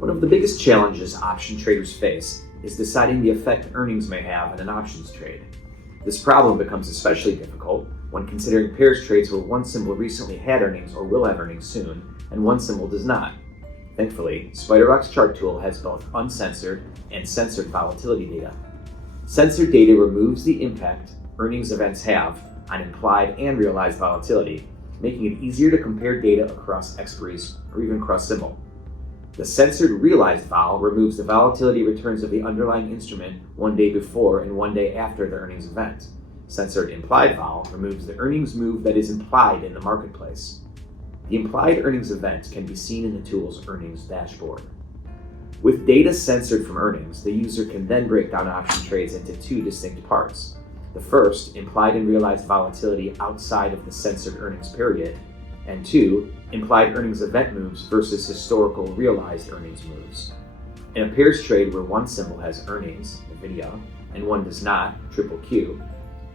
One of the biggest challenges option traders face is deciding the effect earnings may have in an options trade. This problem becomes especially difficult when considering pairs trades where one symbol recently had earnings or will have earnings soon, and one symbol does not. Thankfully, SpiderRock's chart tool has both uncensored and censored volatility data. Censored data removes the impact earnings events have on implied and realized volatility, making it easier to compare data across expiries or even cross-symbol. The censored realized vol removes the volatility returns of the underlying instrument one day before and one day after the earnings event. Censored implied vol removes the earnings move that is implied in the marketplace. The implied earnings event can be seen in the tool's earnings dashboard. With data censored from earnings, the user can then break down option trades into two distinct parts. The first, implied and realized volatility outside of the censored earnings period, and two, implied earnings event moves versus historical realized earnings moves. In a pairs trade where one symbol has earnings, NVIDIA, and one does not, QQQ,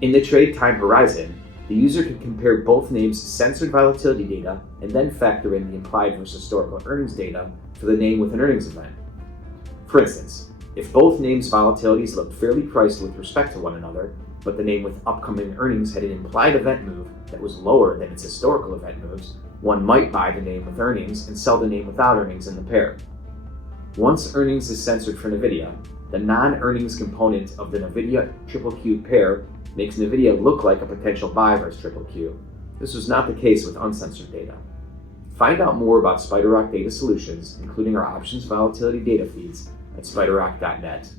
in the trade time horizon, the user can compare both names' censored volatility data and then factor in the implied versus historical earnings data for the name with an earnings event. For instance, if both names' volatilities looked fairly priced with respect to one another, but the name with upcoming earnings had an implied event move that was lower than its historical event moves, one might buy the name with earnings and sell the name without earnings in the pair. Once earnings is censored for NVIDIA, the non-earnings component of the NVIDIA QQQ pair makes NVIDIA look like a potential buy versus QQQ. This was not the case with uncensored data. Find out more about SpiderRock data solutions, including our options volatility data feeds, at spiderrock.net.